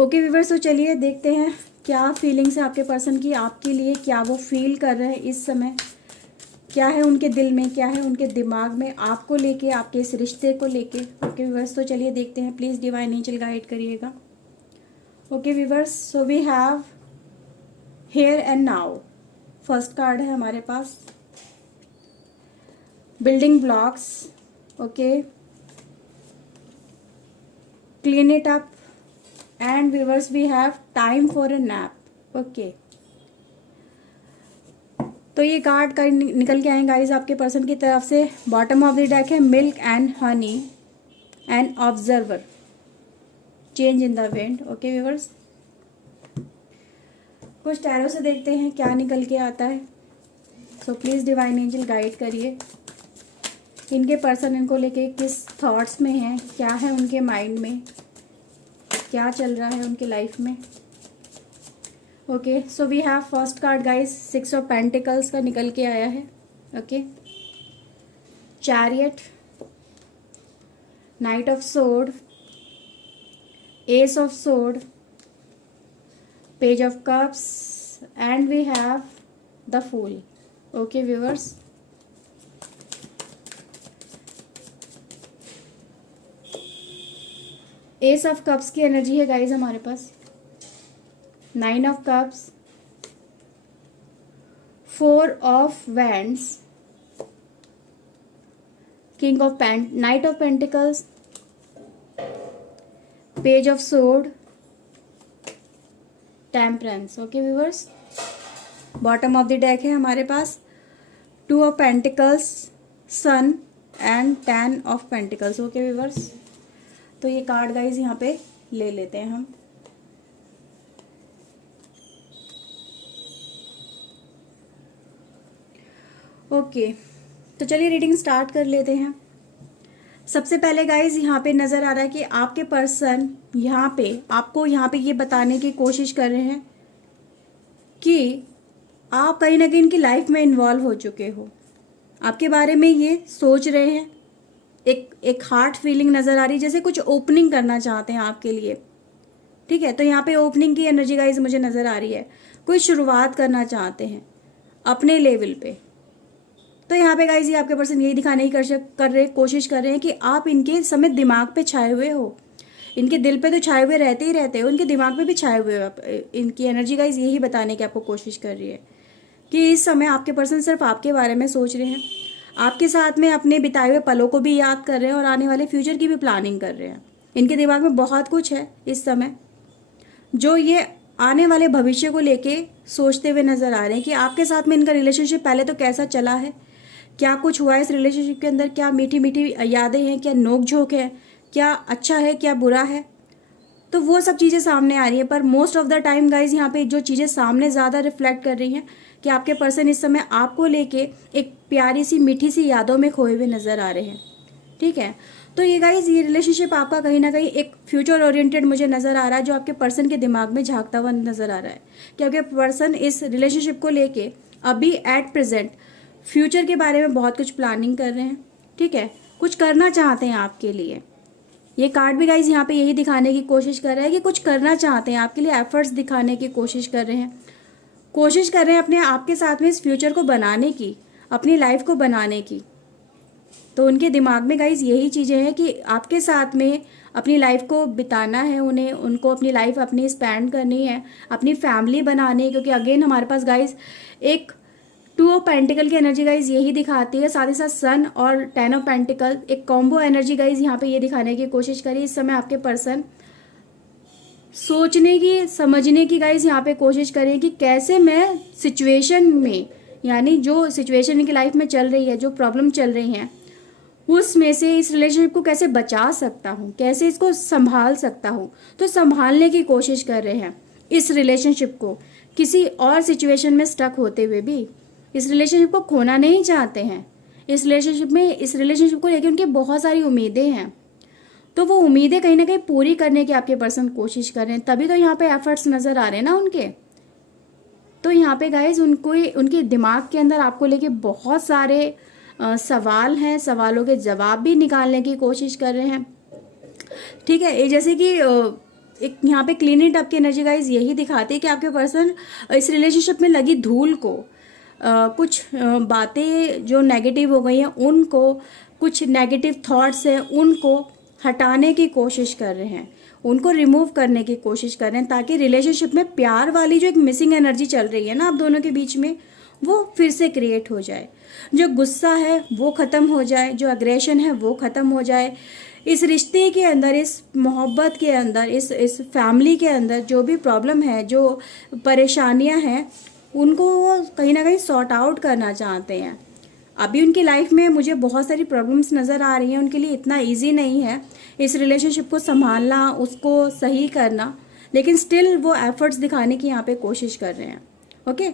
Okay viewers, तो चलिए देखते हैं क्या फीलिंग्स है आपके पर्सन की आपके लिए, क्या वो फील कर रहे हैं इस समय, क्या है उनके दिल में, क्या है उनके दिमाग में आपको लेके, आपके इस रिश्ते को लेके। ओके व्यूअर्स, तो चलिए देखते हैं। प्लीज़ डिवाइन एंजल गाइड करिएगा। Okay viewers, so we have here and now. First card है हमारे पास building blocks. Okay, clean it up and viewers we have time for a nap. Okay, तो ये कार्ड का निकल के आए गाइज आपके पर्सन की तरफ से। बॉटम ऑफ द डेक है milk and honey and observer, change in the wind. Okay viewers, कुछ टैरो से देखते हैं क्या निकल के आता है। So please divine angel guide करिए। इनके पर्सन इनको लेके किस थॉट्स में हैं, क्या है उनके माइंड में, क्या चल रहा है उनके लाइफ में। Okay, so we have first card guys 6 of pentacles का निकल के आया है। Okay, chariot, knight of sword, ace of sword, page of cups and we have the fool. Okay viewers, ace of cups की energy है guys हमारे पास, 9 of cups, 4 of wands, king of knight of pentacles, page of sword, temperance. Okay viewers, bottom of the deck है हमारे पास 2 of pentacles, sun and 10 of pentacles. Okay viewers, तो ये card guys यहाँ पे ले लेते हैं हम। ओके, तो चलिए रीडिंग स्टार्ट कर लेते हैं। सबसे पहले गाइज यहाँ पे नज़र आ रहा है कि आपके पर्सन यहाँ पे आपको यहाँ पे ये बताने की कोशिश कर रहे हैं कि आप कहीं ना कहीं इनकी लाइफ में इन्वॉल्व हो चुके हो, आपके बारे में ये सोच रहे हैं। एक हार्ट फीलिंग नज़र आ रही है, जैसे कुछ ओपनिंग करना चाहते हैं आपके लिए। ठीक है, तो यहाँ पे ओपनिंग की एनर्जी गाइज मुझे नज़र आ रही है। कोई शुरुआत करना चाहते हैं अपने लेवल पे। तो यहाँ पे गाइज ये आपके पर्सन यही दिखाने की कोशिश कर रहे हैं कि आप इनके समय दिमाग पे छाए हुए हो। इनके दिल पे तो छाए हुए रहते ही रहते हो, इनके दिमाग पे भी छाए हुए हो। इनकी एनर्जी गाइज यही बताने की आपको कोशिश कर रही है कि इस समय आपके पर्सन सिर्फ आपके बारे में सोच रहे हैं, आपके साथ में अपने बिताए हुए पलों को भी याद कर रहे हैं और आने वाले फ्यूचर की भी प्लानिंग कर रहे हैं। इनके दिमाग में बहुत कुछ है इस समय जो ये आने वाले भविष्य को लेके सोचते हुए नजर आ रहे हैं कि आपके साथ में इनका रिलेशनशिप पहले तो कैसा चला है, क्या कुछ हुआ है इस रिलेशनशिप के अंदर, क्या मीठी मीठी यादें हैं, क्या नोक झोंक है, क्या अच्छा है क्या बुरा है। तो वो सब चीज़ें सामने आ रही है। पर most of the time guys यहाँ पे जो चीज़ें सामने ज़्यादा रिफ्लेक्ट कर रही हैं कि आपके पर्सन इस समय आपको लेके एक प्यारी सी मीठी सी यादों में खोए हुए नज़र आ रहे हैं। ठीक है, तो ये गाइज ये रिलेशनशिप आपका कहीं ना कहीं एक फ्यूचर ओरिएंटेड मुझे नज़र आ रहा है, जो आपके पर्सन के दिमाग में झांकता हुआ नज़र आ रहा है कि आपके पर्सन इस रिलेशनशिप को लेके अभी एट प्रेजेंट फ्यूचर के बारे में बहुत कुछ प्लानिंग कर रहे हैं। ठीक है, कुछ करना चाहते हैं आपके लिए। ये कार्ड भी गाइज यहाँ पे यही दिखाने की कोशिश कर रहा है कि कुछ करना चाहते हैं आपके लिए, एफर्ट्स दिखाने की कोशिश कर रहे हैं, कोशिश कर रहे हैं अपने आपके साथ में इस फ्यूचर को बनाने की, अपनी लाइफ को बनाने की। तो उनके दिमाग में गाइज यही चीज़ें हैं कि आपके साथ में अपनी लाइफ को बिताना है उन्हें, उनको अपनी लाइफ अपनी स्पेंड करनी है, अपनी फैमिली बनानी है। क्योंकि अगेन हमारे पास गाइज एक 2 ऑफ पेंटिकल की एनर्जी गाइज यही दिखाती है, साथ ही साथ सन और 10 ऑफ पेंटिकल एक कॉम्बो एनर्जी गाइज यहाँ पे ये दिखाने की कोशिश करी। इस समय आपके पर्सन सोचने की समझने की गाइज यहाँ पे कोशिश करें कि कैसे मैं सिचुएशन में, यानी जो सिचुएशन इनकी लाइफ में चल रही है, जो प्रॉब्लम चल रही हैं, उसमें से इस रिलेशनशिप को कैसे बचा सकता हूँ, कैसे इसको संभाल सकता हूँ। तो संभालने की कोशिश कर रहे हैं इस रिलेशनशिप को, किसी और सिचुएशन में स्टक होते हुए भी इस रिलेशनशिप को खोना नहीं चाहते हैं। इस रिलेशनशिप को लेकर उनकी बहुत सारी उम्मीदें हैं, तो वो उम्मीदें कहीं ना कहीं पूरी करने की आपके पर्सन कोशिश कर रहे हैं। तभी तो यहाँ पे एफर्ट्स नज़र आ रहे हैं ना उनके। तो यहाँ पे गाइज उनको उनके दिमाग के अंदर आपको लेके बहुत सारे सवाल हैं, सवालों के जवाब भी निकालने की कोशिश कर रहे हैं। ठीक है, जैसे कि एक यहाँ पे क्लीन इट अप की एनर्जी गाइज यही दिखाती है कि आपके पर्सन इस रिलेशनशिप में लगी धूल को, कुछ बातें जो नेगेटिव हो गई हैं उनको, कुछ नेगेटिव थॉट्स हैं उनको हटाने की कोशिश कर रहे हैं, उनको रिमूव करने की कोशिश कर रहे हैं, ताकि रिलेशनशिप में प्यार वाली जो एक मिसिंग एनर्जी चल रही है ना आप दोनों के बीच में, वो फिर से क्रिएट हो जाए। जो गुस्सा है वो ख़त्म हो जाए, जो अग्रेशन है वो ख़त्म हो जाए। इस रिश्ते के अंदर, इस मोहब्बत के अंदर, इस फैमिली के अंदर जो भी प्रॉब्लम है, जो परेशानियां हैं, उनको वो कहीं ना कहीं सॉर्ट आउट करना चाहते हैं। अभी उनकी लाइफ में मुझे बहुत सारी प्रॉब्लम्स नज़र आ रही हैं, उनके लिए इतना इजी नहीं है इस रिलेशनशिप को संभालना, उसको सही करना, लेकिन स्टिल वो एफर्ट्स दिखाने की यहाँ पे कोशिश कर रहे हैं। ओके,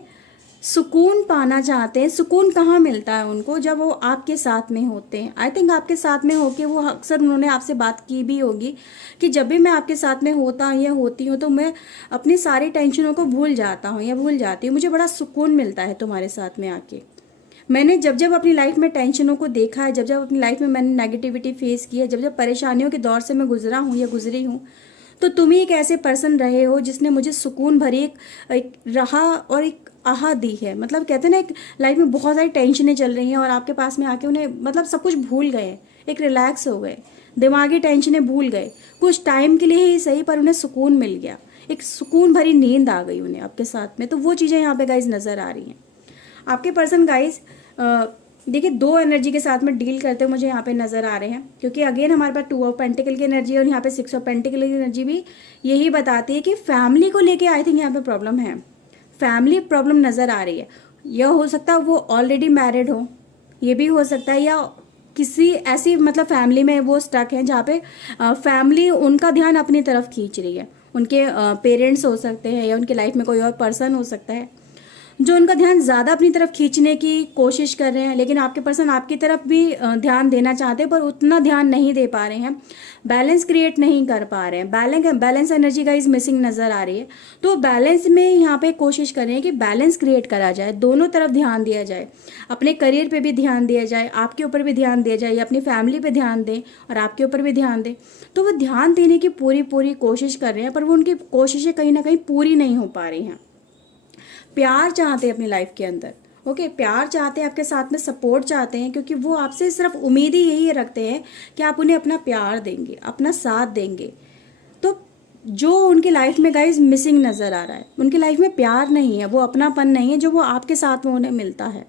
सुकून पाना चाहते हैं। सुकून कहाँ मिलता है उनको? जब वो आपके साथ में होते हैं। आई थिंक आपके साथ में होके वो अक्सर उन्होंने आपसे बात की भी होगी कि जब भी मैं आपके साथ में होता हूँ या होती हूँ तो मैं अपनी सारी टेंशनों को भूल जाता हूँ या भूल जाती हूँ, मुझे बड़ा सुकून मिलता है तुम्हारे साथ में आके। मैंने जब जब अपनी लाइफ में टेंशनों को देखा है, जब जब अपनी लाइफ में मैंने नेगेटिविटी फेस की है, जब जब परेशानियों के दौर से मैं गुजरा हूँ या गुजरी हूँ, तो तुम ही एक ऐसे पर्सन रहे हो जिसने मुझे सुकून भरी एक राह और एक आहा दी है। मतलब कहते हैं ना, एक लाइफ में बहुत सारी टेंशनें चल रही हैं और आपके पास में आके उन्हें मतलब सब कुछ भूल गए, एक रिलैक्स हो गए, दिमागी टेंशनें भूल गए, कुछ टाइम के लिए ही सही पर उन्हें सुकून मिल गया, एक सुकून भरी नींद आ गई उन्हें आपके साथ में। तो वो चीज़ें यहाँ पे गाइज नज़र आ रही हैं। आपके पर्सन गाइज देखिए दो एनर्जी के साथ में डील करते मुझे यहाँ पे नज़र आ रहे हैं, क्योंकि अगेन हमारे पास 2 ऑफ पेंटिकल की एनर्जी है और यहाँ पे 6 ऑफ पेंटिकल की एनर्जी भी यही बताती है कि फैमिली को लेके आई थिंक यहाँ पे प्रॉब्लम है, फैमिली प्रॉब्लम नज़र आ रही है। यह हो सकता है वो ऑलरेडी मैरिड हो, ये भी हो सकता है, या किसी ऐसी मतलब फैमिली में वो स्टक है जहाँ पे फैमिली उनका ध्यान अपनी तरफ खींच रही है। उनके पेरेंट्स हो सकते हैं या उनके लाइफ में कोई और पर्सन हो सकता है जो उनका ध्यान ज़्यादा अपनी तरफ खींचने की कोशिश कर रहे हैं, लेकिन आपके पर्सन आपकी तरफ भी ध्यान देना चाहते हैं पर उतना ध्यान नहीं दे पा रहे हैं, बैलेंस क्रिएट नहीं कर पा रहे हैं। बैलेंस एनर्जी का इज मिसिंग नज़र आ रही है। तो बैलेंस में यहाँ पे कोशिश कर रहे हैं कि बैलेंस क्रिएट करा जाए, दोनों तरफ ध्यान दिया जाए, अपने करियर पे भी ध्यान दिया जाए, आपके ऊपर भी ध्यान दिया जाए, या अपनी फैमिली पे ध्यान दें और आपके ऊपर भी ध्यान दें। तो वो ध्यान देने की पूरी कोशिश कर रहे हैं, पर वो उनकी कोशिशें कहीं ना कहीं पूरी नहीं हो पा रही हैं। प्यार चाहते हैं अपनी लाइफ के अंदर, ओके, प्यार चाहते हैं, आपके साथ में सपोर्ट चाहते हैं, क्योंकि वो आपसे सिर्फ उम्मीद ही यही रखते हैं कि आप उन्हें अपना प्यार देंगे, अपना साथ देंगे। तो जो उनकी लाइफ में गाइज मिसिंग नज़र आ रहा है, उनकी लाइफ में प्यार नहीं है, वो अपनापन नहीं है जो वो आपके साथ में उन्हें मिलता है।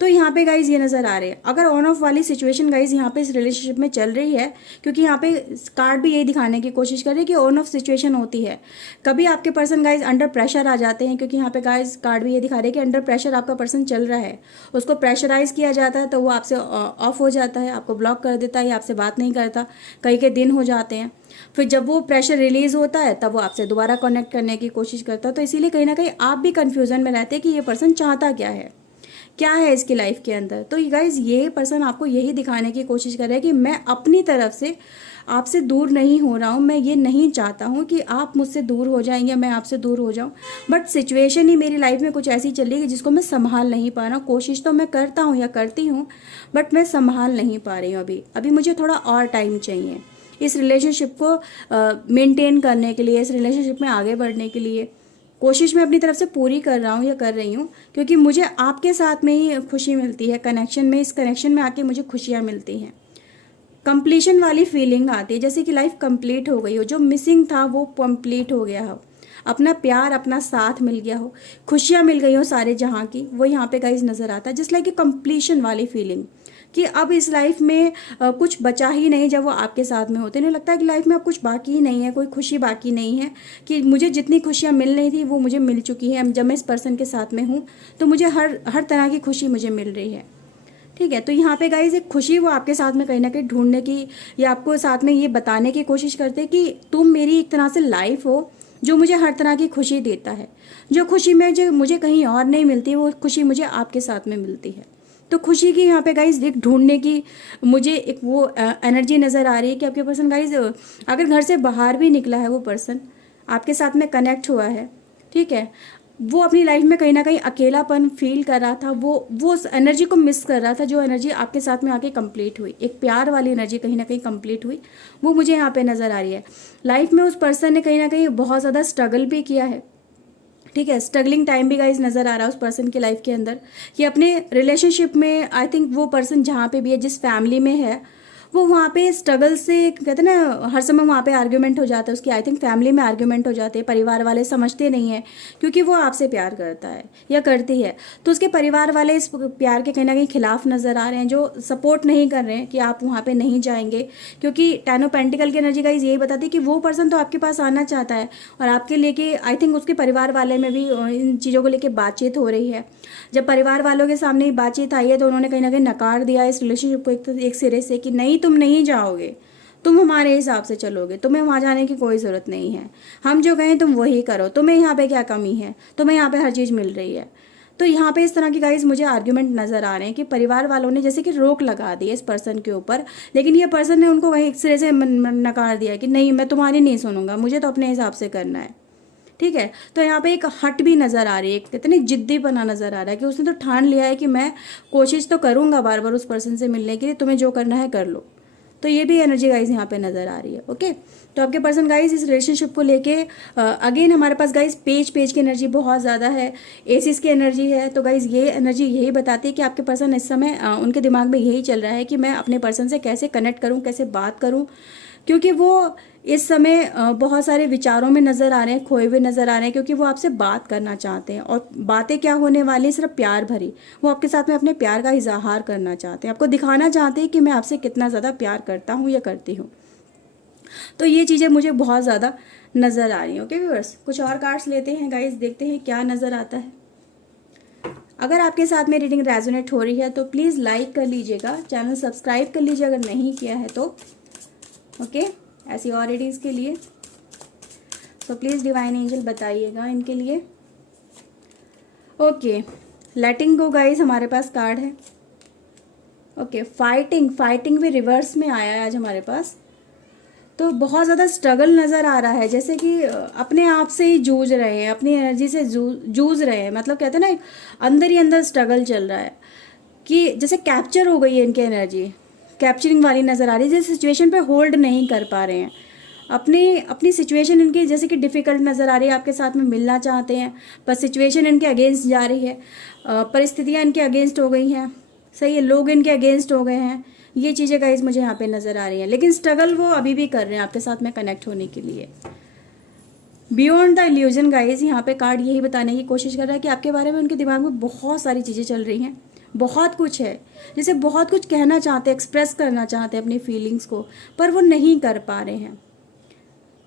तो यहाँ पे गाइज ये नज़र आ रहे हैं। अगर ऑन ऑफ वाली सिचुएशन गाइज यहाँ पे इस रिलेशनशिप में चल रही है, क्योंकि यहाँ पे कार्ड भी यही दिखाने की कोशिश कर रहे हैं कि ऑन ऑफ सिचुएशन होती है। कभी आपके पर्सन गाइज अंडर प्रेशर आ जाते हैं, क्योंकि यहाँ पे गाइज कार्ड भी ये दिखा रहे हैं कि अंडर प्रेशर आपका पर्सन चल रहा है, उसको प्रेशराइज किया जाता है तो वो आपसे ऑफ हो जाता है, आपको ब्लॉक कर देता है या आपसे बात नहीं करता, कई के दिन हो जाते हैं। फिर जब वो प्रेशर रिलीज होता है तब वो आपसे दोबारा कनेक्ट करने की कोशिश करता है। तो इसीलिए कहीं ना कहीं आप भी कन्फ्यूजन में रहते हैं कि ये पर्सन चाहता क्या है इसकी लाइफ के अंदर। तो गाइज ये पर्सन आपको यही दिखाने की कोशिश कर रहा है कि मैं अपनी तरफ से आपसे दूर नहीं हो रहा हूँ, मैं ये नहीं चाहता हूँ कि आप मुझसे दूर हो जाएंगे, मैं आपसे दूर हो जाऊँ, बट सिचुएशन ही मेरी लाइफ में कुछ ऐसी चल रही है जिसको मैं संभाल नहीं पा रहा हूँ। कोशिश तो मैं करता हूँ या करती हूँ, बट मैं संभाल नहीं पा रही हूँ। अभी मुझे थोड़ा और टाइम चाहिए इस रिलेशनशिप को मेंटेन करने के लिए, इस रिलेशनशिप में आगे बढ़ने के लिए। कोशिश मैं अपनी तरफ से पूरी कर रहा हूँ या कर रही हूँ, क्योंकि मुझे आपके साथ में ही खुशी मिलती है, कनेक्शन में, इस कनेक्शन में आके मुझे खुशियाँ मिलती हैं, कंप्लीशन वाली फीलिंग आती है, जैसे कि लाइफ कंप्लीट हो गई हो, जो मिसिंग था वो कंप्लीट हो गया हो, अपना प्यार अपना साथ मिल गया हो, खुशियाँ मिल गई हो सारे जहाँ की, वो यहाँ पे गाइस नज़र आता है। जस्ट लाइक कंप्लीशन वाली फीलिंग कि अब इस लाइफ में कुछ बचा ही नहीं। जब वो आपके साथ में होते नहीं लगता है कि लाइफ में अब कुछ बाकी ही नहीं है, कोई खुशी बाकी नहीं है, कि मुझे जितनी खुशियाँ मिल रही थी वो मुझे मिल चुकी है। जब मैं इस पर्सन के साथ में हूँ तो मुझे हर तरह की खुशी मुझे मिल रही है। ठीक है, तो यहाँ पे गाइज एक खुशी वो आपके साथ में कहीं ना कहीं ढूंढने की या आपको साथ में ये बताने की कोशिश करते हैं कि तुम मेरी एक तरह से लाइफ हो जो मुझे हर तरह की खुशी देता है। जो खुशी में जो मुझे कहीं और नहीं मिलती वो खुशी मुझे आपके साथ में मिलती है। तो खुशी की यहाँ पे गाइज एक ढूंढने की मुझे एक वो एनर्जी नज़र आ रही है कि आपके पर्सन गाइज अगर घर से बाहर भी निकला है, वो पर्सन आपके साथ में कनेक्ट हुआ है, ठीक है, वो अपनी लाइफ में कहीं ना कहीं अकेलापन फील कर रहा था, वो उस एनर्जी को मिस कर रहा था जो एनर्जी आपके साथ में आके कंप्लीट हुई, एक प्यार वाली एनर्जी कहीं ना कहीं कंप्लीट हुई, वो मुझे यहाँ पे नज़र आ रही है। लाइफ में उस पर्सन ने कहीं ना कहीं बहुत ज़्यादा स्ट्रगल भी किया है, ठीक है, स्ट्रगलिंग टाइम भी गाइज नज़र आ रहा है उस पर्सन की लाइफ के अंदर, कि अपने रिलेशनशिप में आई थिंक वो पर्सन जहाँ पे भी है, जिस फैमिली में है, वो वहाँ पे स्ट्रगल से, कहते हैं ना हर समय वहाँ पे आर्ग्यूमेंट हो जाता है उसकी, आई थिंक फैमिली में आर्ग्यूमेंट हो जाते हैं, परिवार वाले समझते नहीं है क्योंकि वो आपसे प्यार करता है या करती है, तो उसके परिवार वाले इस प्यार के कहीं ना कहीं खिलाफ नज़र आ रहे हैं, जो सपोर्ट नहीं कर रहे हैं कि आप वहाँ पे नहीं जाएंगे, क्योंकि टेन ऑफ पेंटिकल की एनर्जी गाइज यही बताती है कि वो पर्सन तो आपके पास आना चाहता है और आपके लेके आई थिंक उसके परिवार वाले में भी इन चीज़ों को लेके बातचीत हो रही है। जब परिवार वालों के सामने बातचीत आई है तो उन्होंने कहीं ना कहीं नकार दिया इस रिलेशनशिप को एक सिरे से कि नहीं, तुम नहीं जाओगे, तुम हमारे हिसाब से चलोगे, तुम्हें वहाँ जाने की कोई ज़रूरत नहीं है, हम जो कहें तुम वही करो, तुम्हें यहाँ पे क्या कमी है, तुम्हें यहाँ पे हर चीज़ मिल रही है। तो यहाँ पे इस तरह की गाइज मुझे आर्ग्यूमेंट नज़र आ रहे हैं कि परिवार वालों ने जैसे कि रोक लगा दी है इस पर्सन के ऊपर, लेकिन ये पर्सन ने उनको वहीं एक सिरे से नकार दिया कि नहीं, मैं तुम्हारी नहीं सुनूंगा, मुझे तो अपने हिसाब से करना है, ठीक है। तो यहाँ पे एक हट भी नज़र आ रही है, कहते हैं जिद्दी बना नज़र आ रहा है कि उसने तो ठान लिया है कि मैं कोशिश तो करूँगा बार बार उस पर्सन से मिलने के लिए, तुम्हें जो करना है कर लो। तो ये भी एनर्जी गाइज यहाँ पे नज़र आ रही है। ओके, तो आपके पर्सन गाइज इस रिलेशनशिप को लेके अगेन हमारे पास गाइज पेज की एनर्जी बहुत ज़्यादा है, एसिस की एनर्जी है। तो गाइज ये एनर्जी यही बताती है कि आपके पर्सन इस समय उनके दिमाग में यही चल रहा है कि मैं अपने पर्सन से कैसे कनेक्ट करूँ, कैसे बात करूँ, क्योंकि वो इस समय बहुत सारे विचारों में नज़र आ रहे हैं, खोए हुए नज़र आ रहे हैं, क्योंकि वो आपसे बात करना चाहते हैं और बातें क्या होने वाली हैं, सिर्फ प्यार भरी। वो आपके साथ में अपने प्यार का इजहार करना चाहते हैं, आपको दिखाना चाहते हैं कि मैं आपसे कितना ज़्यादा प्यार करता हूँ या करती हूँ। तो ये चीज़ें मुझे बहुत ज़्यादा नज़र आ रही हैं। ओके व्यूअर्स, कुछ और कार्ड्स लेते हैं गाइस, देखते हैं क्या नज़र आता है। अगर आपके साथ में रीडिंग रेजोनेट हो रही है तो प्लीज़ लाइक कर लीजिएगा, चैनल सब्सक्राइब कर लीजिए अगर नहीं किया है तो। ओके, ऐसी और रीडिंग्स के लिए तो प्लीज़ डिवाइन एंजल बताइएगा इनके लिए। ओके, लेटिंग गो गाइस हमारे पास कार्ड है। ओके, फाइटिंग भी रिवर्स में आया है आज हमारे पास। तो बहुत ज़्यादा स्ट्रगल नज़र आ रहा है, जैसे कि अपने आप से ही जूझ रहे हैं, अपनी एनर्जी से जूझ रहे हैं, मतलब कहते हैं ना अंदर ही अंदर स्ट्रगल चल रहा है कि जैसे कैप्चर हो गई है इनकी एनर्जी, कैप्चरिंग वाली नज़र आ रही है, जैसे सिचुएशन पे होल्ड नहीं कर पा रहे हैं, अपनी सिचुएशन इनकी जैसे कि डिफ़िकल्ट नज़र आ रही है, आपके साथ में मिलना चाहते हैं पर सिचुएशन इनके अगेंस्ट जा रही है, परिस्थितियाँ इनके अगेंस्ट हो गई हैं, सही है, लोग इनके अगेंस्ट हो गए हैं, ये चीज़ें गाइज मुझे यहाँ पे नज़र आ रही हैं। लेकिन स्ट्रगल वो अभी भी कर रहे हैं आपके साथ में कनेक्ट होने के लिए। बियॉन्ड द इल्यूजन गाइज यहाँ पे कार्ड यही बताने की कोशिश कर रहा है कि आपके बारे में उनके दिमाग में बहुत सारी चीज़ें चल रही हैं, बहुत कुछ है, जैसे बहुत कुछ कहना चाहते हैं, एक्सप्रेस करना चाहते हैं अपनी फीलिंग्स को, पर वो नहीं कर पा रहे हैं,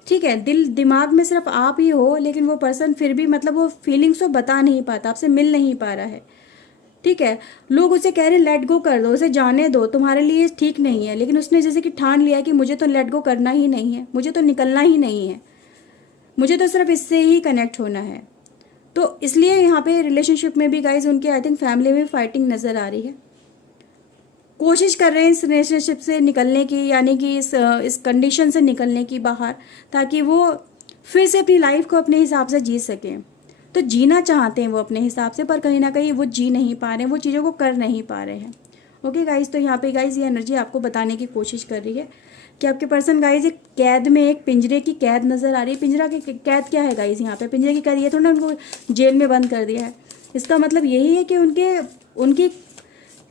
ठीक है। दिल दिमाग में सिर्फ आप ही हो, लेकिन वो पर्सन फिर भी मतलब वो फीलिंग्स को बता नहीं पाता, आपसे मिल नहीं पा रहा है, ठीक है। लोग उसे कह रहे हैं लेट गो कर दो, उसे जाने दो, तुम्हारे लिए ठीक नहीं है, लेकिन उसने जैसे कि ठान लिया कि मुझे तो लेट गो करना ही नहीं है, मुझे तो निकलना ही नहीं है, मुझे तो सिर्फ इससे ही कनेक्ट होना है। तो इसलिए यहाँ पे रिलेशनशिप में भी गाइज उनके आई थिंक फैमिली में फाइटिंग नज़र आ रही है, कोशिश कर रहे हैं इस रिलेशनशिप से निकलने की, यानी कि इस कंडीशन से निकलने की बाहर, ताकि वो फिर से अपनी लाइफ को अपने हिसाब से जी सकें। तो जीना चाहते हैं वो अपने हिसाब से, पर कहीं ना कहीं वो जी नहीं पा रहे हैं, वो चीज़ों को कर नहीं पा रहे हैं। ओके गाइज, तो यहाँ पे गाइज ये एनर्जी आपको बताने की कोशिश कर रही है कि आपके पर्सन गाइज एक कैद में, एक पिंजरे की कैद नज़र आ रही है। पिंजरा की कैद क्या है गाइज, यहाँ पे पिंजरे की कैद ये थोड़ा उनको जेल में बंद कर दिया है। इसका मतलब यही है कि उनकी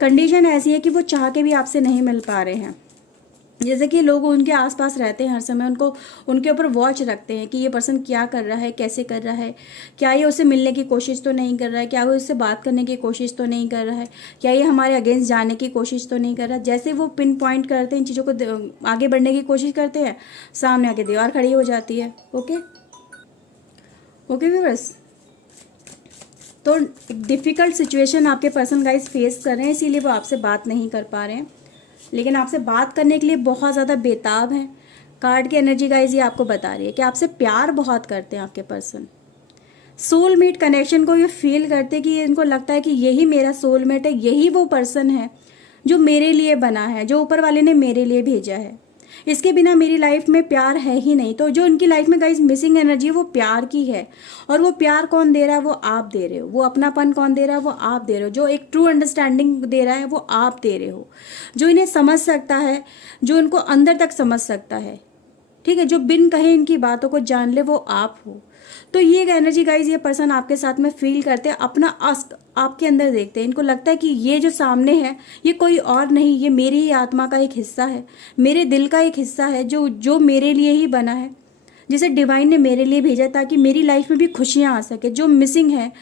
कंडीशन ऐसी है कि वो चाह के भी आपसे नहीं मिल पा रहे हैं। जैसे कि लोग उनके आसपास रहते हैं हर समय, उनके ऊपर वॉच रखते हैं कि ये पर्सन क्या कर रहा है, कैसे कर रहा है, क्या ये उससे मिलने की कोशिश तो नहीं कर रहा है, क्या वो उससे बात करने की कोशिश तो नहीं कर रहा है, क्या ये हमारे अगेंस्ट जाने की कोशिश तो नहीं कर रहा है। जैसे वो पिन पॉइंट करते हैं इन चीज़ों को, आगे बढ़ने की कोशिश करते हैं, सामने आके दीवार खड़ी हो जाती है। ओके व्यूअर्स, तो डिफ़िकल्ट सिचुएशन आपके पर्सन गाइज फेस कर रहे हैं, इसीलिए वो आपसे बात नहीं कर पा रहे हैं, लेकिन आपसे बात करने के लिए बहुत ज़्यादा बेताब हैं। कार्ड की एनर्जी गाइज ये आपको बता रही है कि आपसे प्यार बहुत करते हैं आपके पर्सन, सोलमेट कनेक्शन को ये फील करते हैं कि इनको लगता है कि यही मेरा सोलमेट है, यही वो पर्सन है जो मेरे लिए बना है, जो ऊपर वाले ने मेरे लिए भेजा है। इसके बिना मेरी लाइफ में प्यार है ही नहीं। तो जो इनकी लाइफ में गाइज मिसिंग एनर्जी है वो प्यार की है। और वो प्यार कौन दे रहा है? वो आप दे रहे हो। वो अपनापन कौन दे रहा है? वो आप दे रहे हो। जो एक ट्रू अंडरस्टैंडिंग दे रहा है वो आप दे रहे हो। जो इन्हें समझ सकता है, जो इनको अंदर तक समझ सकता है, ठीक है, जो बिन कहे इनकी बातों को जान ले, वो आप हो। तो ये एनर्जी गाइज ये पर्सन आपके साथ में फील करते हैं, अपना आस्क आपके अंदर देखते हैं। इनको लगता है कि ये जो सामने है ये कोई और नहीं, ये मेरी ही आत्मा का एक हिस्सा है, मेरे दिल का एक हिस्सा है, जो जो मेरे लिए ही बना है, जिसे डिवाइन ने मेरे लिए भेजा ताकि मेरी लाइफ में भी खुशियां आ सके। जो मिसिंग है,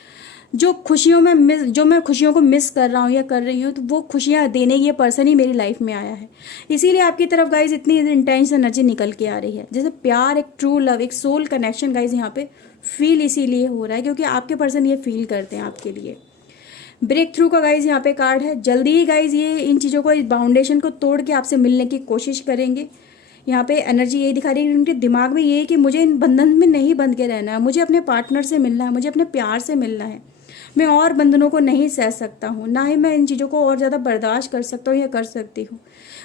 जो मैं खुशियों को मिस कर रहा हूँ या कर रही हूँ, तो वो खुशियाँ देने ये पर्सन ही मेरी लाइफ में आया है। इसीलिए आपकी तरफ गाइज इतनी इंटेंस एनर्जी निकल के आ रही है। जैसे प्यार, एक ट्रू लव, एक सोल कनेक्शन गाइज यहाँ पे फील इसीलिए हो रहा है क्योंकि आपके पर्सन ये फील करते हैं आपके लिए। ब्रेक थ्रू का गाइज यहाँ पे कार्ड है। जल्दी ही गाइज ये इन चीज़ों को, इस बाउंडेशन को तोड़ के आपसे मिलने की कोशिश करेंगे। यहाँ पे एनर्जी यही दिखा रही है, उनके दिमाग में ये है कि मुझे इन बंधन में नहीं बंध के रहना है, मुझे अपने पार्टनर से मिलना है, मुझे अपने प्यार से मिलना है। मैं और बंधनों को नहीं सह सकता हूँ, ना ही मैं इन चीज़ों को और ज़्यादा बर्दाश्त कर सकता हूँ या कर सकती हूँ।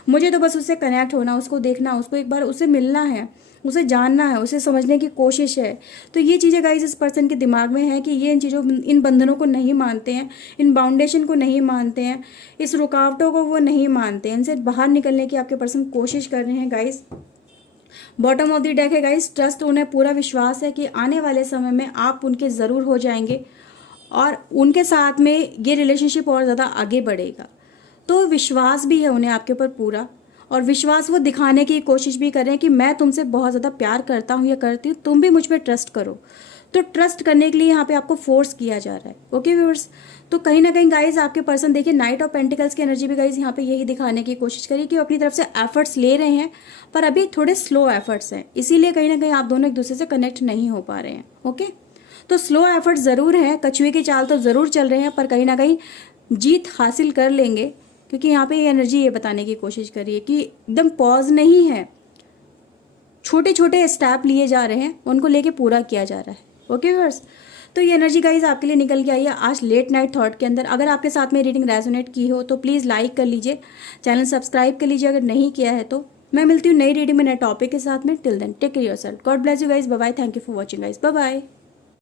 मुझे तो बस उससे कनेक्ट होना, उसको देखना, उसको एक बार उससे मिलना है, उसे जानना है, उसे समझने की कोशिश है। तो ये चीज़ें गाइस इस पर्सन के दिमाग में है कि ये इन बंधनों को नहीं मानते हैं, इन बाउंडेशन को नहीं मानते हैं, इस रुकावटों को वो नहीं मानते हैं। इनसे बाहर निकलने की आपके पर्सन कोशिश कर रहे हैं guys. Bottom of the deck है गाइस, ट्रस्ट, उन्हें पूरा विश्वास है कि आने वाले समय में आप उनके ज़रूर हो जाएंगे और उनके साथ में ये रिलेशनशिप और ज़्यादा आगे बढ़ेगा। तो विश्वास भी है उन्हें आपके ऊपर पूरा, और विश्वास वो दिखाने की कोशिश भी कर रहे हैं कि मैं तुमसे बहुत ज़्यादा प्यार करता हूँ या करती हूँ, तुम भी मुझ पर ट्रस्ट करो। तो ट्रस्ट करने के लिए यहाँ पे आपको फोर्स किया जा रहा है। ओके व्यूअर्स, तो कहीं ना कहीं गाइज आपके पर्सन देखिए, नाइट ऑफ पेंटिकल्स की एनर्जी भी गाइज यहाँ पे यही दिखाने की कोशिश करिए कि वो अपनी तरफ से एफर्ट्स ले रहे हैं, पर अभी थोड़े स्लो एफर्ट्स हैं, इसीलिए कहीं ना कहीं आप दोनों एक दूसरे से कनेक्ट नहीं हो पा रहे हैं। ओके, तो स्लो एफर्ट ज़रूर हैं, कछुए की चाल तो ज़रूर चल रहे हैं, पर कहीं ना कहीं जीत हासिल कर लेंगे क्योंकि यहाँ पे ये एनर्जी ये बताने की कोशिश करिए कि एकदम पॉज नहीं है, छोटे छोटे स्टेप लिए जा रहे हैं, उनको लेके पूरा किया जा रहा है। ओके व्यूअर्स, तो ये एनर्जी गाइज आपके लिए निकल के आई है आज लेट नाइट थॉट के अंदर। अगर आपके साथ में रीडिंग रेजोनेट की हो तो प्लीज़ लाइक कर लीजिए, चैनल सब्सक्राइब कर लीजिए अगर नहीं किया है तो। मैं मिलती हूँ नई रीडिंग में नए टॉपिक के साथ में। Till then take care yourself, God bless you guys, bye bye, thank you for watching guys, bye bye.